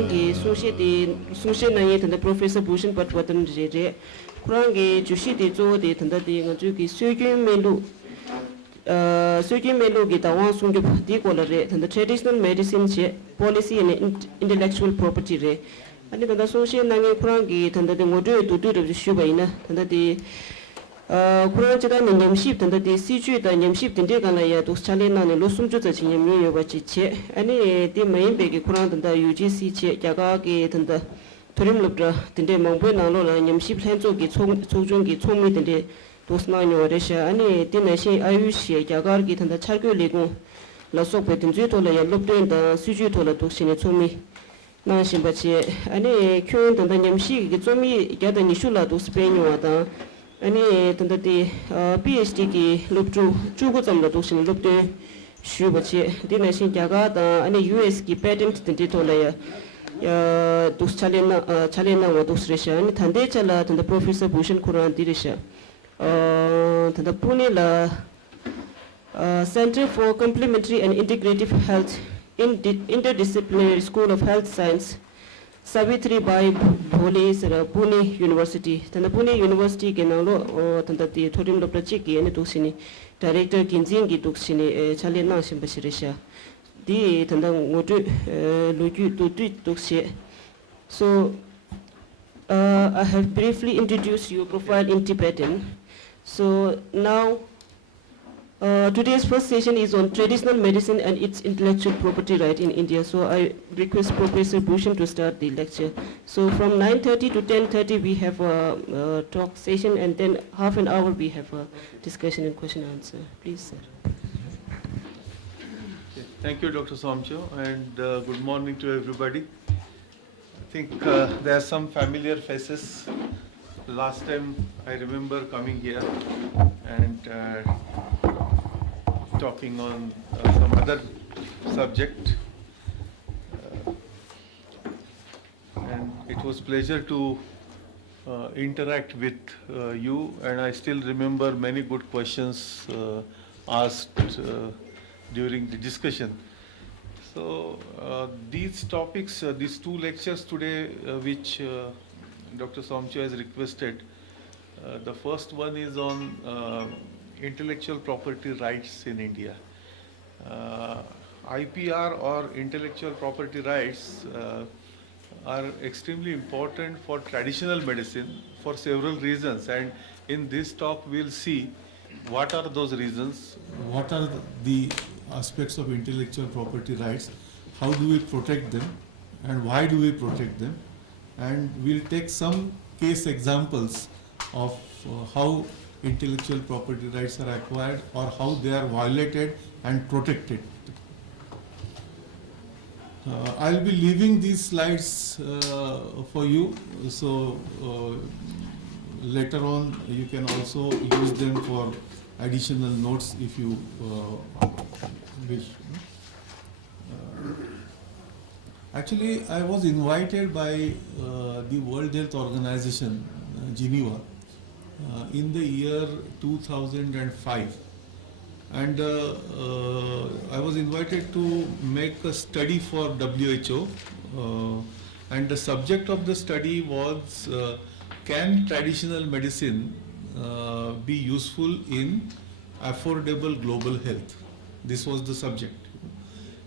Nangi Sushi Nangi and the Professor Bhushan Patwatan Jere Kurangi Jushi de Zo de Tanda de Ngajuki Sugi Melu Sugi Melu Gitawan Sungi Dikolare and the traditional medicine policy and intellectual property re. And the Sushi Nangi Kurangi Tanda de Modu to do the Shubaina and the Kurangida and Yamship and the Siju and Yamship in Degalaya to Chalina and Losum Judge in Yamuchi, any the main big Kurang and the UGC Yagagi and the Turim Lubra, Tinde Mangwena Lola and Yamship Hanzo gets home, Sojun gets home with the Dosman Yoresha, any Dinashi Ayushi, Yagargit and the Chargu Lego, La Sopet and Jutola, Lubdo and the Suju Tola to Sinetomi. Nanshimbachi, any current and the Yamshi gets on me, gather Nishula to Spain or any tentative PhD ki look to Chuguzam Laduction looked Shubachi, Dinashin Jagada, any US ki patent tentative layer. Dus Chalena or Dusresha, and Tandechala and the Professor Bhushan Kuran Dirisha. To the Pune Center for Complementary and Integrative Health Interdisciplinary School of Health Science. Savitri Bai Bhole Pune University. Tanda Pune University Genalo or Tanda Torim Loplachiki and Tuxini, Director Kinzingi Tuxini, Chalena Shimbashirisha. The Tanda Modu Luju Tuxi. So I have briefly introduced your profile in Tibetan. So now today's first session is on traditional medicine and its intellectual property right in India. So I request Professor Bhushan to start the lecture. So from 9:30 to 10:30 we have a talk session, and then half an hour we have a discussion and question and answer. Please, sir. Thank you, Dr. Somcho, and good morning to everybody. I think there are some familiar faces. Last time I remember coming here and talking on some other subject, and it was pleasure to interact with you, and I still remember many good questions asked during the discussion. So these topics, these two lectures today which Dr. Somcho has requested, the first one is on intellectual property rights in India. IPR or intellectual property rights are extremely important for traditional medicine for several reasons, and in this talk we'll see what are those reasons, what are the aspects of intellectual property rights, how do we protect them, and why do we protect them, and we'll take some case examples of how intellectual property rights are acquired or how they are violated and protected. I'll be leaving these slides for you, so later on you can also use them for additional notes if you wish. Actually, I was invited by the World Health Organization, Geneva, in the year 2005, and I was invited to make a study for WHO, and the subject of the study was can traditional medicine be useful in affordable global health. This was the subject,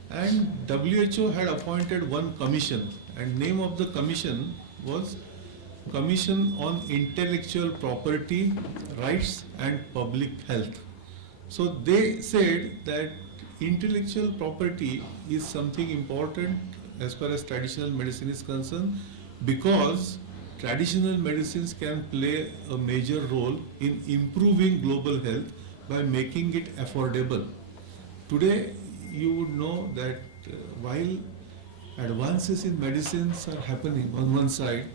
and WHO had appointed one commission, and name of the commission was Commission on Intellectual Property Rights and Public Health. So they said that intellectual property is something important as far as traditional medicine is concerned, because traditional medicines can play a major role in improving global health by making it affordable. Today you would know that while advances in medicines are happening on one side,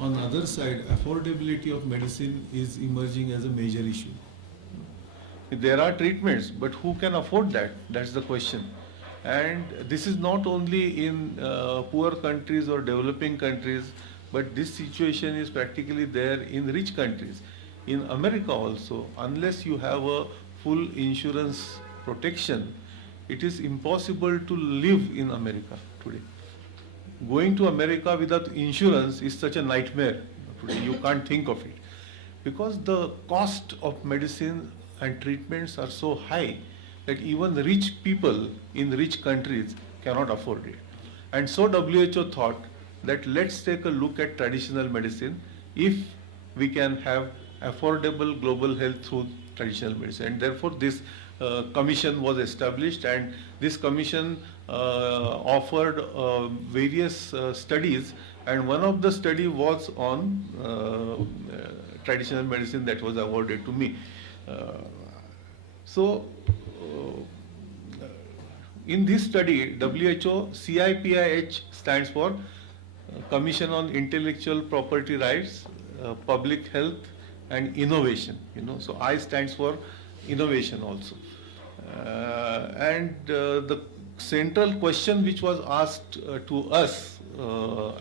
on the other side, affordability of medicine is emerging as a major issue. There are treatments, but who can afford that? That's the question. And this is not only in poor countries or developing countries, but this situation is practically there in rich countries. In America also, unless you have a full insurance protection, it is impossible to live in America today. going to America without insurance is such a nightmare. Today you can't think of it. Because the cost of medicine and treatments are so high that even rich people in rich countries cannot afford it. And so WHO thought that let's take a look at traditional medicine if we can have affordable global health through traditional medicine. And therefore this commission was established, and this commission offered various studies, and one of the study was on traditional medicine that was awarded to me. In this study, WHO CIPIH stands for Commission on Intellectual Property Rights, Public Health and Innovation. So I stands for innovation also. The central question which was asked to us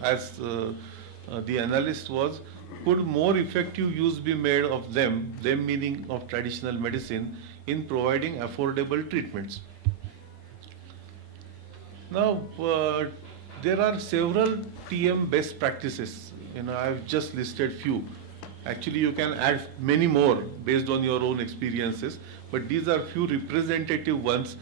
as the analyst was, could more effective use be made of them meaning of traditional medicine, in providing affordable treatments? Now, there are several TM best practices. I've just listed few. Actually, you can add many more based on your own experiences, but these are few representative ones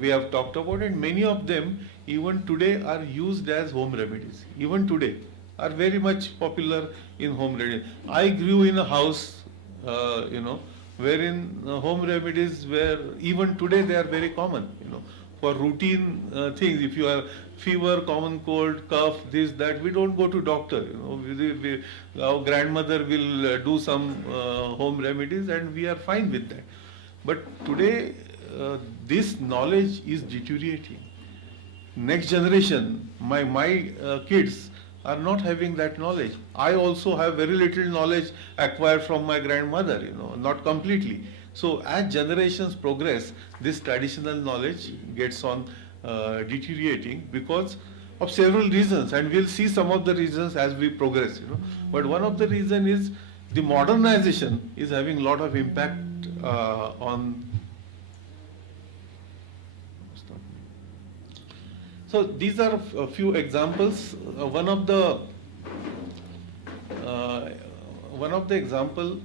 we have talked about, and many of them even today are used as home remedies. Even today are very much popular in home remedies. I grew in a house, wherein home remedies were, even today they are very common, for routine things. If you have fever, common cold, cough, this, that, we don't go to doctor. Our grandmother will do some home remedies, and we are fine with that. But today, this knowledge is deteriorating. Next generation, my kids are not having that knowledge. I also have very little knowledge acquired from my grandmother, not completely. So as generations progress, this traditional knowledge gets on deteriorating because of several reasons, and we'll see some of the reasons as we progress. But one of the reason is the modernization is having a lot of impact on. So these are a few examples. One of the example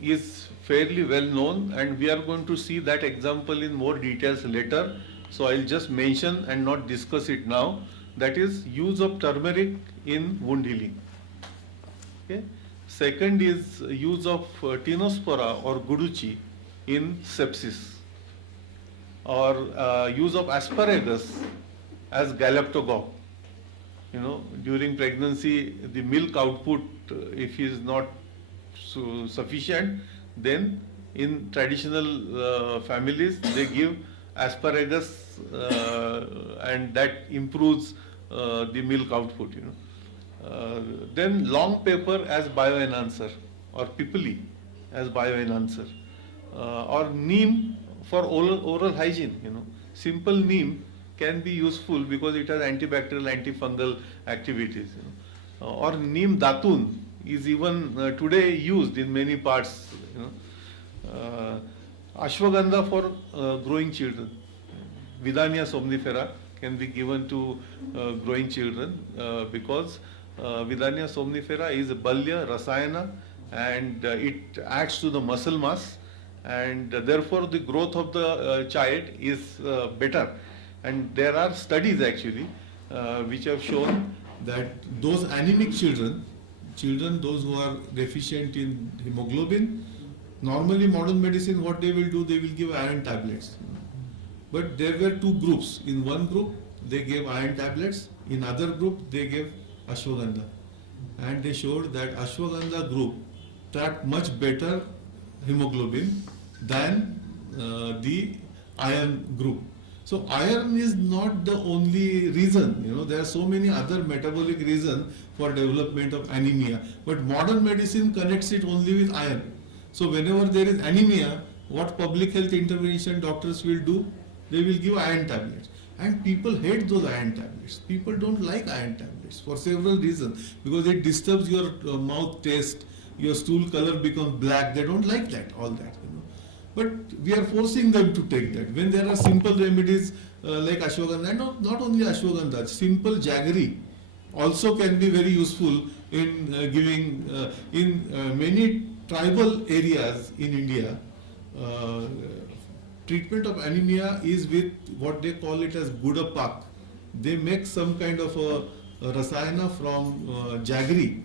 is fairly well known, and we are going to see that example in more details later. So I'll just mention and not discuss it now. That is use of turmeric in wound healing. Okay. Second is use of Tinospora or Guduchi in sepsis, or use of asparagus as galactogogue. During pregnancy, the milk output, if is not sufficient, then in traditional families they give asparagus, and that improves the milk output. Then long pepper as bioenhancer, or pipali as bioenhancer, or neem for oral hygiene. Simple neem can be useful because it has antibacterial, antifungal activities. Or neem datun is even today used in many parts. Ashwagandha for growing children. Vidania somnifera can be given to growing children because Vidania somnifera is a balya, rasayana, and it adds to the muscle mass, and therefore the growth of the child is better. And there are studies actually which have shown that those anemic children those who are deficient in hemoglobin, normally modern medicine what they will do, they will give iron tablets. But there were two groups. In one group they gave iron tablets, in other group they gave ashwagandha, and they showed that ashwagandha group trapped much better hemoglobin than the iron group. So iron is not the only reason. There are so many other metabolic reasons for development of anemia, but modern medicine connects it only with iron. So whenever there is anemia, what public health intervention doctors will do? They will give iron tablets, and people hate those iron tablets. People don't like iron tablets for several reasons, because it disturbs your mouth taste, your stool color becomes black. They don't like that, all that. But we are forcing them to take that. When there are simple remedies like ashwagandha, and not only ashwagandha, simple jaggery also can be very useful in giving, in many tribal areas in India, uh, treatment of anemia is with what they call it as gudapak. They make some kind of a rasayana from jaggery,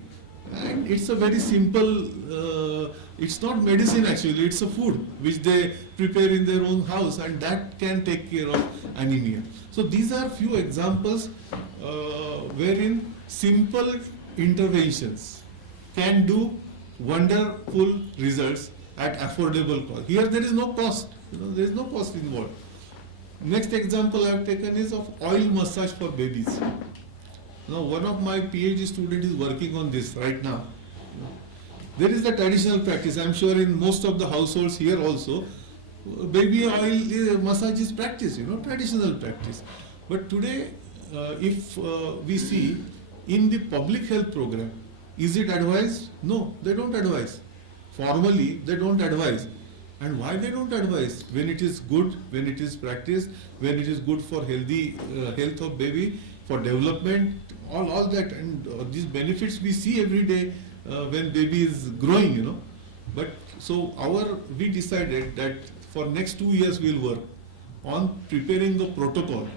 and it's a very simple, it's not medicine actually, it's a food which they prepare in their own house, and that can take care of anemia. So these are few examples wherein simple interventions can do wonderful results at affordable cost. Here there is no cost, there is no cost involved. Next example I have taken is of oil massage for babies. Now one of my PhD student is working on this right now. There is the traditional practice, I am sure in most of the households here also, baby oil massage is practiced, traditional practice. But today, if we see in the public health program, is it advised? No, they don't advise. Formally, they don't advise. And why they don't advise? When it is good, when it is practiced, when it is good for healthy health of baby, for development, all that, and these benefits we see every day when baby is growing, But so we decided that for next 2 years we'll work on preparing the protocol,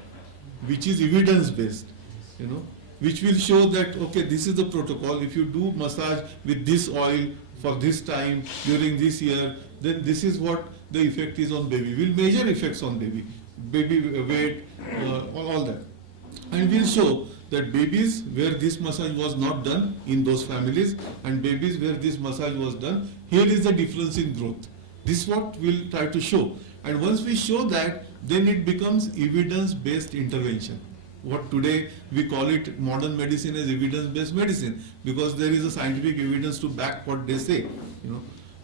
which is evidence based, which will show that, okay, this is the protocol. If you do massage with this oil for this time during this year, then this is what the effect is on baby. We'll measure effects on baby weight, all that. And we'll show that babies where this massage was not done in those families and babies where this massage was done, here is the difference in growth. This is what we'll try to show. And once we show that, then it becomes evidence-based intervention. What today we call it modern medicine as evidence-based medicine, because there is a scientific evidence to back what they say.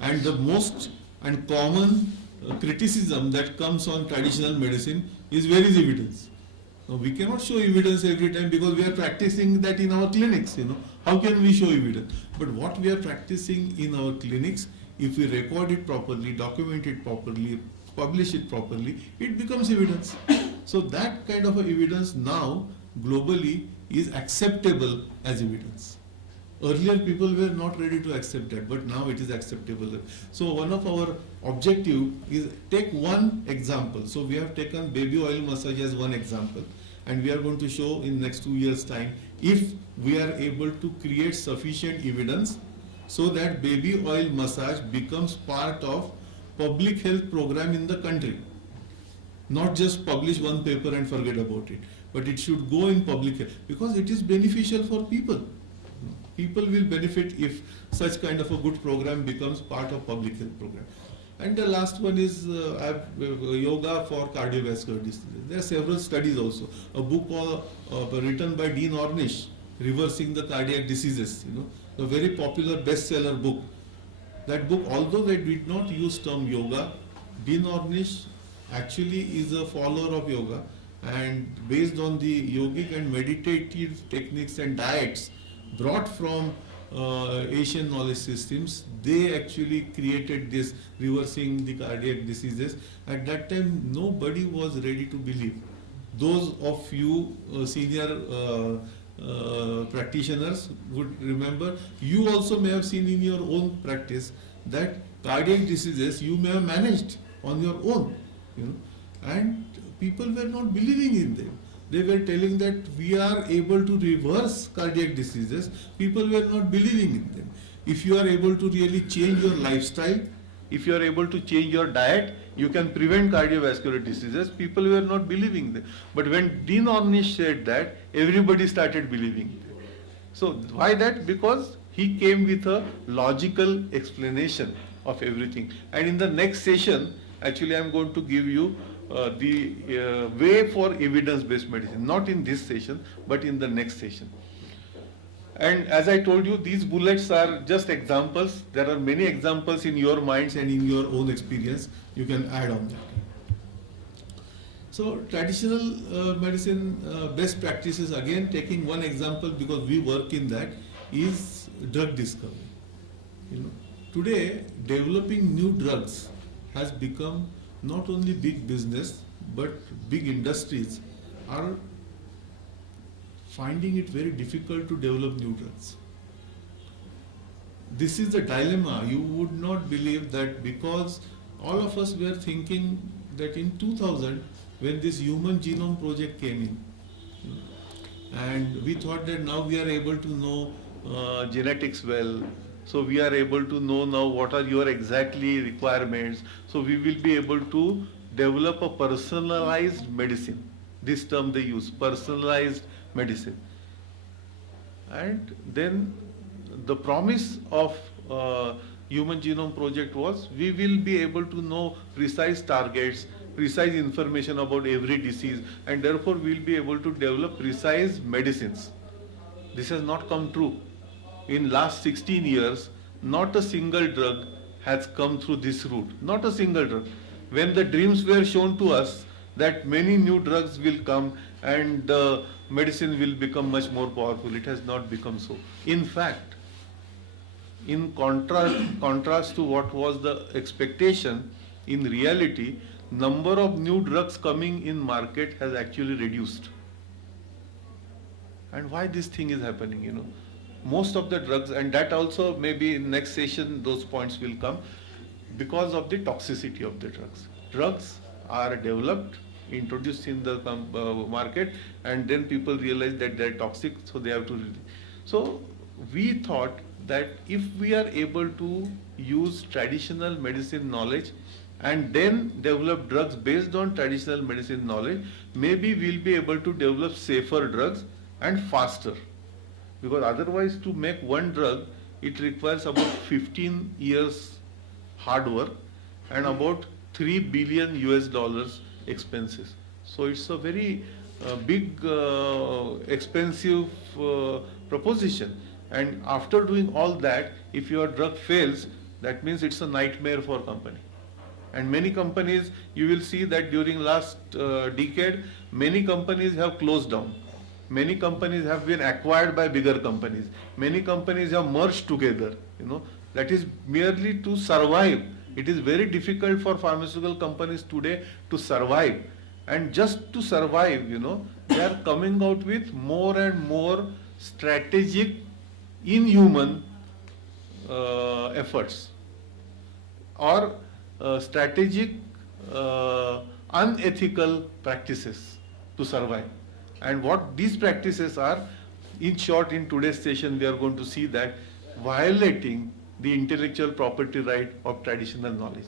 And the most and common criticism that comes on traditional medicine is, where is evidence? Now, we cannot show evidence every time because we are practicing that in our clinics. How can we show evidence? But what we are practicing in our clinics, if we record it properly, document it properly, publish it properly, it becomes evidence. So that kind of evidence now globally is acceptable as evidence. Earlier people were not ready to accept that, but now it is acceptable. So one of our objective is take one example. So we have taken baby oil massage as one example, and we are going to show in next 2 years time if we are able to create sufficient evidence so that baby oil massage becomes part of public health program in the country. Not just publish one paper and forget about it, but it should go in public health because it is beneficial for people. People will benefit if such kind of a good program becomes part of public health program. And the last one is yoga for cardiovascular disease. There are several studies also. A book written by Dean Ornish, Reversing the Cardiac Diseases, a very popular bestseller book. That book, although they did not use term yoga, Dean Ornish actually is a follower of yoga, and based on the yogic and meditative techniques and diets brought from Asian knowledge systems, they actually created this reversing the cardiac diseases. At that time, nobody was ready to believe. Those of you senior practitioners would remember, you also may have seen in your own practice that cardiac diseases you may have managed on your own, and people were not believing in them. They were telling that we are able to reverse cardiac diseases. People were not believing in them. If you are able to really change your lifestyle, if you are able to change your diet, you can prevent cardiovascular diseases. People were not believing them. But when Dean Ornish said that, everybody started believing. So why that? Because he came with a logical explanation of everything. And in the next session, actually I am going to give you the way for evidence-based medicine, not in this session, but in the next session. And as I told you, these bullets are just examples. There are many examples in your minds and in your own experience. You can add on that. So traditional medicine best practices, again taking one example because we work in that, is drug discovery. Today developing new drugs has become not only big business but big industries are finding it very difficult to develop new drugs. This is the dilemma. You would not believe that, because all of us were thinking that in 2000, when this Human Genome Project came in, and we thought that now we are able to know genetics well, so we are able to know now what are your exactly requirements, so we will be able to develop a personalized medicine. This term they use, personalized medicine. And then the promise of Human Genome Project was we will be able to know precise targets, precise information about every disease, and therefore we will be able to develop precise medicines. This has not come true. In last 16 years, not a single drug has come through this route. Not a single drug. When the dreams were shown to us that many new drugs will come and the medicine will become much more powerful, it has not become so. In fact, in contrast to what was the expectation, in reality, number of new drugs coming in market has actually reduced. And why this thing is happening, most of the drugs, and that also maybe in next session those points will come, because of the toxicity of the drugs. Drugs are developed, introduced in the market, and then people realize that they're toxic, so they have to. So we thought that if we are able to use traditional medicine knowledge and then develop drugs based on traditional medicine knowledge, maybe we'll be able to develop safer drugs and faster. Because otherwise, to make one drug, it requires about 15 years hard work and about $3 billion US expenses. So it's a very big, expensive proposition. And after doing all that, if your drug fails, that means it's a nightmare for company. And many companies, you will see that during last decade, many companies have closed down. Many companies have been acquired by bigger companies. Many companies have merged together. That is merely to survive. It is very difficult for pharmaceutical companies today to survive. And just to survive, they are coming out with more and more strategic, inhuman efforts, or strategic, unethical practices to survive. And what these practices are, in short, in today's session, we are going to see that violating the intellectual property right of traditional knowledge,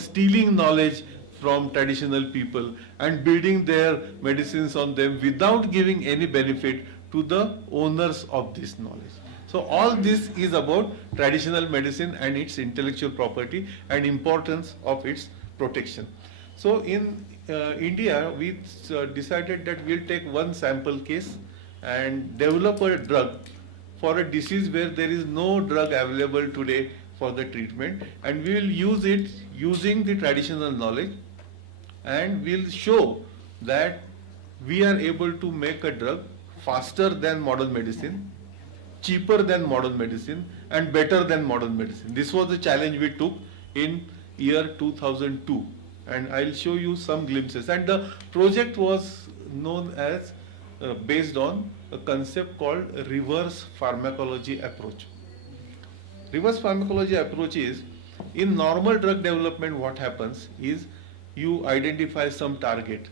stealing knowledge from traditional people and building their medicines on them without giving any benefit to the owners of this knowledge. So all this is about traditional medicine and its intellectual property and importance of its protection. So in India, we decided that we'll take one sample case and develop a drug for a disease where there is no drug available today for the treatment, and we will use it using the traditional knowledge, and we'll show that we are able to make a drug faster than modern medicine, cheaper than modern medicine, and better than modern medicine. This was the challenge we took in year 2002, and I'll show you some glimpses. And the project was known as based on a concept called reverse pharmacology approach. Reverse pharmacology approach is, in normal drug development, what happens is you identify some target,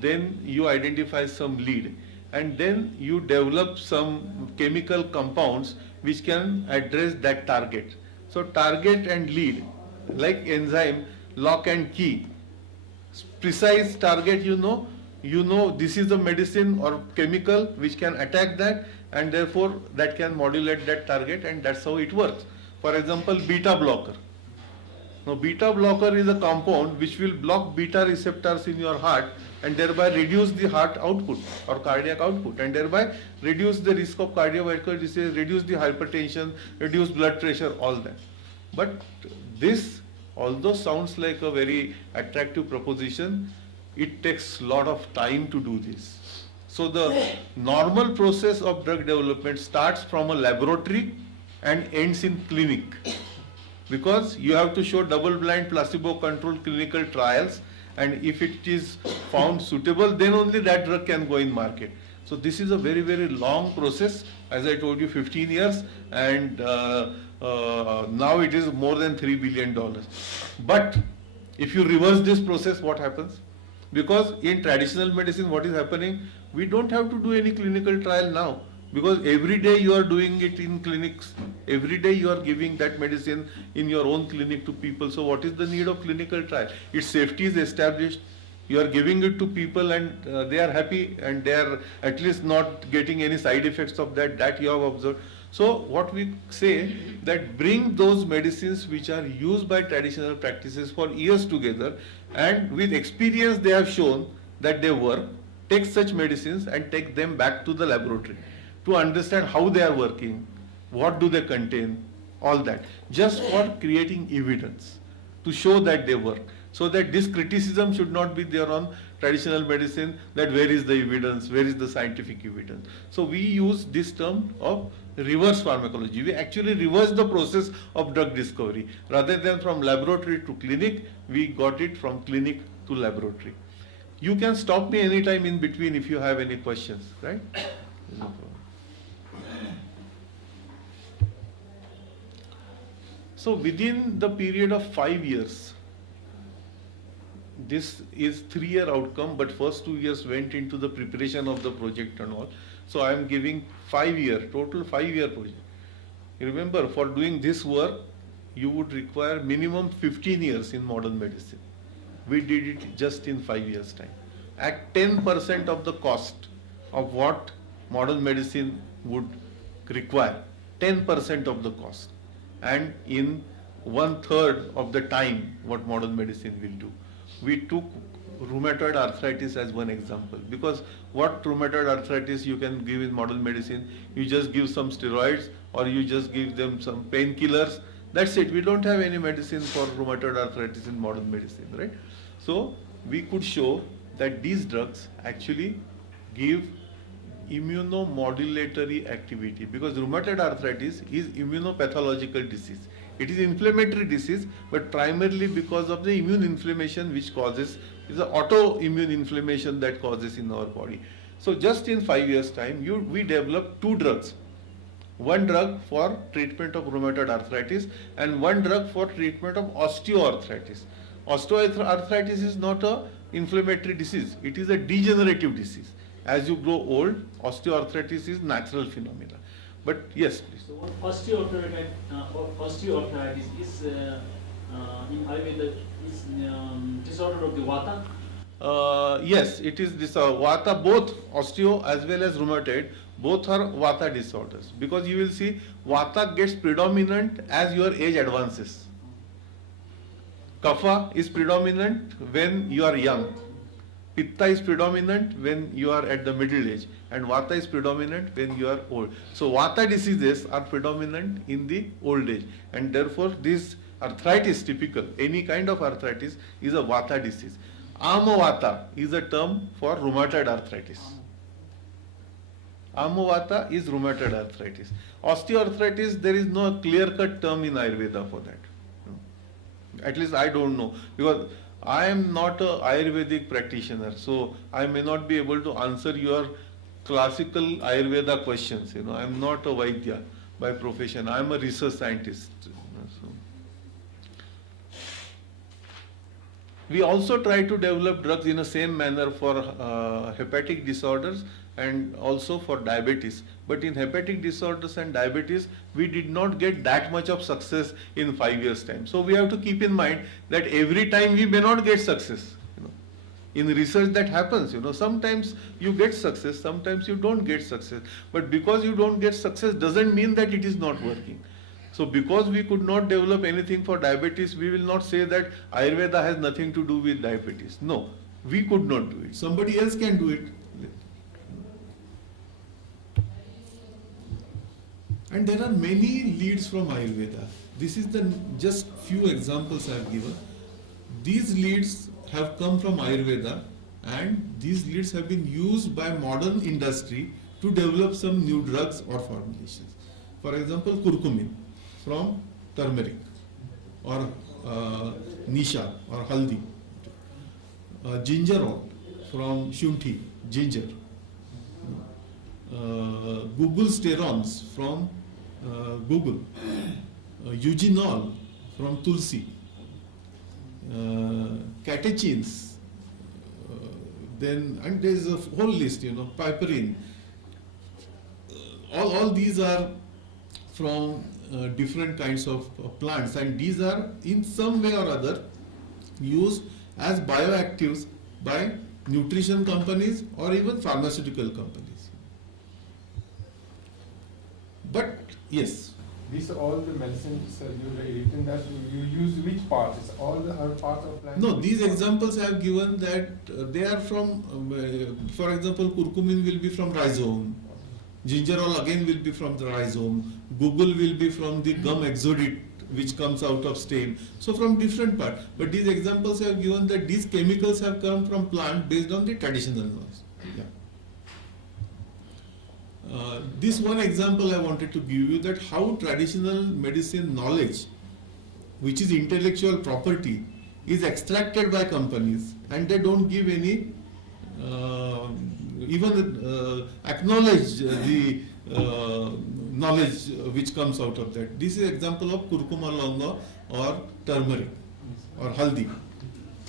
then you identify some lead, and then you develop some chemical compounds which can address that target. So target and lead, like enzyme, lock and key. Precise target, this is the medicine or chemical which can attack that, and therefore that can modulate that target, and that's how it works. For example, beta blocker. Now beta blocker is a compound which will block beta receptors in your heart and thereby reduce the heart output or cardiac output, and thereby reduce the risk of cardiovascular disease, reduce the hypertension, reduce blood pressure, all that. But this, although sounds like a very attractive proposition, it takes a lot of time to do this. So the normal process of drug development starts from a laboratory and ends in clinic. because you have to show double-blind placebo-controlled clinical trials, and if it is found suitable, then only that drug can go in market. So this is a very, very long process, as I told you, 15 years, and now it is more than $3 billion. But if you reverse this process, what happens? Because in traditional medicine, what is happening? We don't have to do any clinical trial now, because every day you are doing it in clinics. Every day you are giving that medicine in your own clinic to people. So what is the need of clinical trial? Its safety is established. You are giving it to people, and they are happy, and they are at least not getting any side effects of that you have observed. So what we say, that bring those medicines which are used by traditional practices for years together, and with experience they have shown that they work. Take such medicines and take them back to the laboratory to understand how they are working, what do they contain, all that, just for creating evidence to show that they work. So that this criticism should not be there on traditional medicine, that where is the evidence, where is the scientific evidence. So we use this term of reverse pharmacology. We actually reverse the process of drug discovery. Rather than from laboratory to clinic, we got it from clinic to laboratory. You can stop me anytime in between if you have any questions, right? No problem. So within the period of 5 years, this is 3-year outcome, but first 2 years went into the preparation of the project and all. So I am giving 5-year, total 5-year project. Remember, for doing this work, you would require minimum 15 years in modern medicine. We did it just in 5 years' time, at 10% of the cost of what modern medicine would require, 10% of the cost, and in 1/3 of the time what modern medicine will do. We took rheumatoid arthritis as one example, because what rheumatoid arthritis you can give in modern medicine, you just give some steroids or you just give them some painkillers. That's it. We don't have any medicine for rheumatoid arthritis in modern medicine, right? So we could show that these drugs actually give immunomodulatory activity, because rheumatoid arthritis is immunopathological disease. It is inflammatory disease, but primarily because of the immune inflammation which causes, is an autoimmune inflammation that causes in our body. So just in 5 years' time, we developed 2 drugs. One drug for treatment of rheumatoid arthritis and one drug for treatment of osteoarthritis. Osteoarthritis is not an inflammatory disease, it is a degenerative disease. As you grow old, osteoarthritis is natural phenomena. But yes, please. So osteoarthritis is in Ayurveda is disorder of the Vata. Yes, it is this Vata, both osteo as well as rheumatoid, both are Vata disorders, because you will see Vata gets predominant as your age advances. Kapha is predominant when you are young. Pitta is predominant when you are at the middle age, and Vata is predominant when you are old. So Vata diseases are predominant in the old age, and therefore this arthritis, typical, any kind of arthritis, is a Vata disease. Amavata is a term for rheumatoid arthritis. Amavata is rheumatoid arthritis. Osteoarthritis, there is no clear-cut term in Ayurveda for that. At least I don't know, because I am not a Ayurvedic practitioner, so I may not be able to answer your classical Ayurveda questions. I am not a Vaidya by profession. I am a research scientist. So we also try to develop drugs in the same manner for hepatic disorders and also for diabetes. But in hepatic disorders and diabetes, we did not get that much of success in 5 years' time. So we have to keep in mind that every time we may not get success. In research that happens, sometimes you get success, sometimes you don't get success. But because you don't get success doesn't mean that it is not working. So because we could not develop anything for diabetes, we will not say that Ayurveda has nothing to do with diabetes. No, we could not do it. Somebody else can do it. And there are many leads from Ayurveda. This is just few examples I have given. These leads have come from Ayurveda, and these leads have been used by modern industry to develop some new drugs or formulations. For example, curcumin from turmeric. or Nisha or Haldi. Gingerol from Shunthi, ginger. Google sterols from Google. Eugenol from Tulsi. Catechins. Then, and there is a whole list, piperine. All these are from different kinds of plants, and these are in some way or other used as bioactives by nutrition companies or even pharmaceutical companies. But yes, These are all the medicines you written that you use which parts? It's all the other parts of plant? no, these examples I have given that they are from, for example, curcumin will be from rhizome, gingerol again will be from the rhizome, Google will be from the gum exudate which comes out of stem. So from different parts. But these examples I have given that these chemicals have come from plant based on the traditional knowledge. Yeah. This one example I wanted to give you that how traditional medicine knowledge, which is intellectual property, is extracted by companies and they don't give any even acknowledge the knowledge which comes out of that. This is example of kurkuma longa or turmeric or haldi.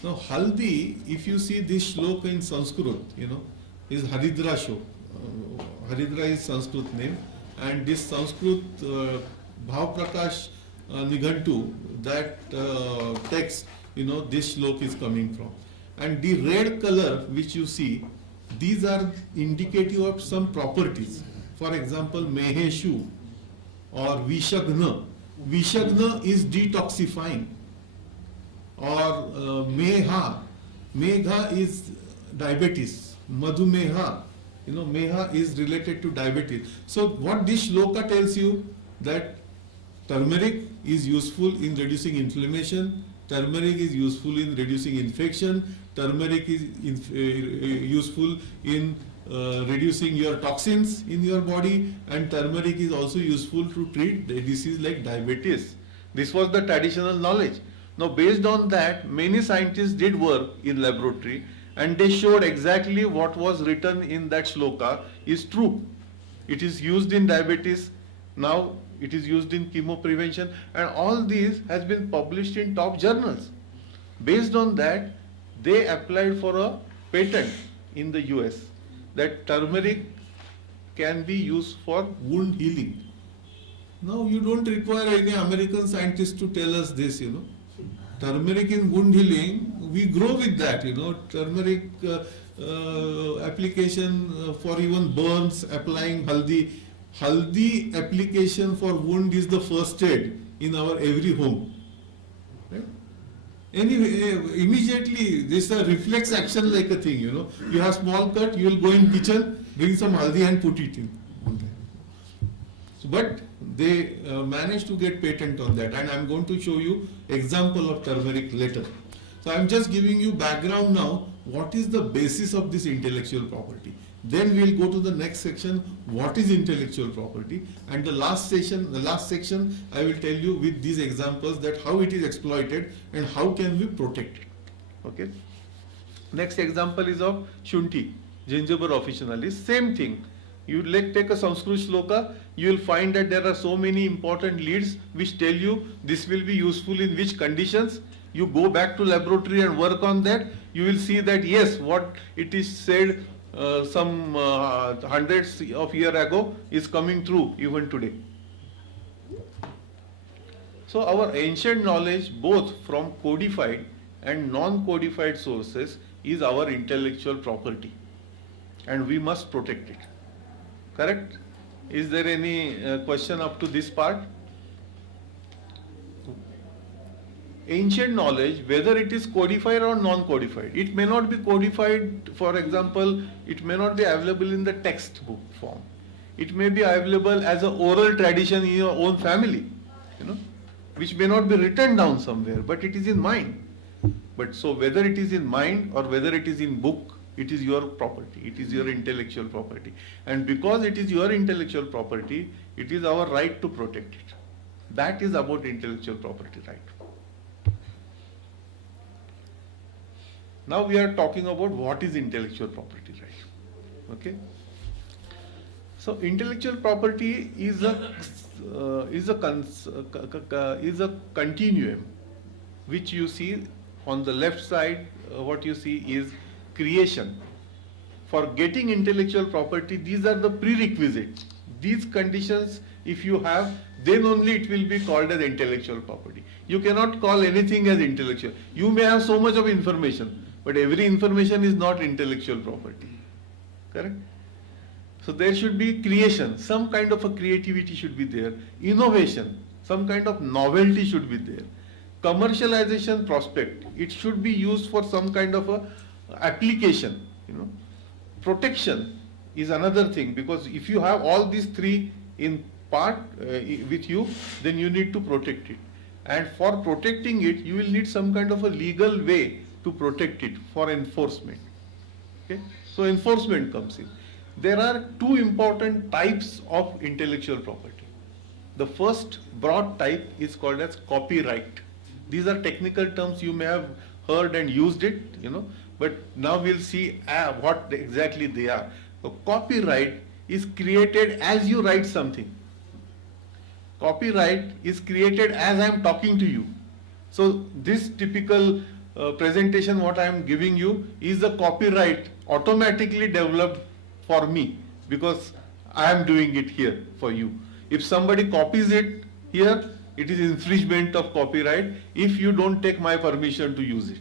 Now haldi, if you see this shloka in Sanskrit, is Haridra shloka. Haridra is Sanskrit name, and this Sanskrit Bhav Prakash Nighantu, that text, this shloka is coming from. And the red color which you see, these are indicative of some properties. For example, Meheshu or Vishagna. Vishagna is detoxifying. Or Meha. Megha is diabetes. Madhumeha. Meha is related to diabetes. So what this shloka tells you that turmeric is useful in reducing inflammation, turmeric is useful in reducing infection, turmeric is useful in reducing your toxins in your body, and turmeric is also useful to treat the disease like diabetes. This was the traditional knowledge. Now based on that, many scientists did work in laboratory and they showed exactly what was written in that shloka is true. It is used in diabetes, now it is used in chemo prevention, and all these has been published in top journals. Based on that, they applied for a patent in the US that turmeric can be used for wound healing. Now you don't require any American scientist to tell us this, Turmeric in wound healing, we grow with that, turmeric application for even burns, applying haldi. Haldi application for wound is the first aid in our every home. Right? Anyway, immediately this is a reflex action like a thing, You have small cut, you will go in kitchen, bring some haldi and put it in. So, but they managed to get patent on that, and I am going to show you example of turmeric later. So I am just giving you background now, what is the basis of this intellectual property. Then we will go to the next section, what is intellectual property, and the last section I will tell you with these examples that how it is exploited and how can we protect it. Okay. Next example is of Shunthi, Gingiber officinalis, same thing. You take a Sanskrit shloka, you will find that there are so many important leads which tell you this will be useful in which conditions. You go back to laboratory and work on that, you will see that yes, what it is said some hundreds of years ago is coming true even today. So our ancient knowledge, both from codified and non-codified sources, is our intellectual property, and we must protect it. Correct? Is there any question up to this part? Ancient knowledge, whether it is codified or non-codified, it may not be codified, for example, it may not be available in the textbook form. It may be available as an oral tradition in your own family, which may not be written down somewhere, but it is in mind. But so whether it is in mind or whether it is in book, it is your property, it is your intellectual property. And because it is your intellectual property, it is our right to protect it. That is about intellectual property right. Now we are talking about what is intellectual property right. Okay. So intellectual property is a continuum which you see on the left side. What you see is creation. For getting intellectual property, these are the prerequisites. These conditions, if you have, then only it will be called as intellectual property. You cannot call anything as intellectual. You may have so much of information, but every information is not intellectual property. Correct? So there should be creation, some kind of a creativity should be there, innovation, some kind of novelty should be there. Commercialization prospect, it should be used for some kind of a application, you know. Protection is another thing, because if you have all these three in part with you, then you need to protect it. And for protecting it, you will need some kind of a legal way to protect it for enforcement. Okay? So enforcement comes in. There are two important types of intellectual property. The first broad type is called as copyright. These are technical terms, you may have heard and used it, you know, but now we'll see what exactly they are. So copyright is created as you write something. Copyright is created as I am talking to you. So this typical presentation what I am giving you is the copyright automatically developed for me, because I am doing it here for you. If somebody copies it here, it is infringement of copyright if you don't take my permission to use it.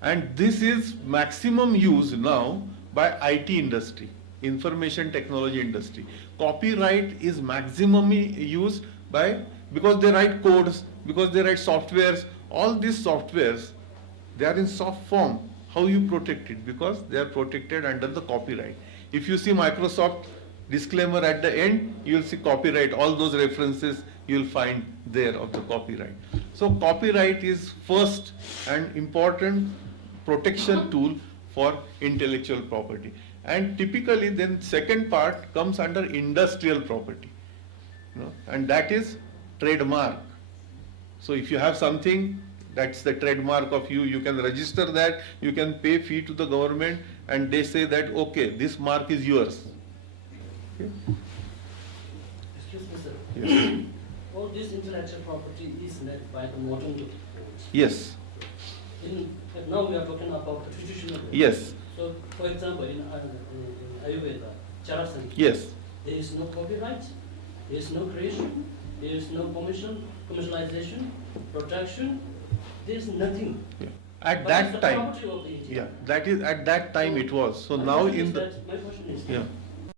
And this is maximum use now by IT industry, information technology industry. Copyright is maximally used by, because they write codes, because they write softwares. All these softwares, they are in soft form. How you protect it? Because they are protected under the copyright. If you see Microsoft disclaimer at the end, you will see copyright. All those references you will find there of the copyright. So copyright is first and important protection tool for intellectual property. And typically then second part comes under industrial property, you know, and that is trademark. So if you have something, that's the trademark of you, you can register that, you can pay fee to the government, and they say that, okay, this mark is yours. Okay? Excuse me, sir. Yes. All this intellectual property is led by the modern law. Yes. But now we are talking about the traditional law. Yes. So, for example, in Ayurveda, Charasankhya, Yes. there is no copyright, there is no creation, there is no commercialization, production, there is nothing. Yeah. At But that it's the time, property of the India. yeah, that is at that time it was. So My now question in is the, that- My question is, yeah.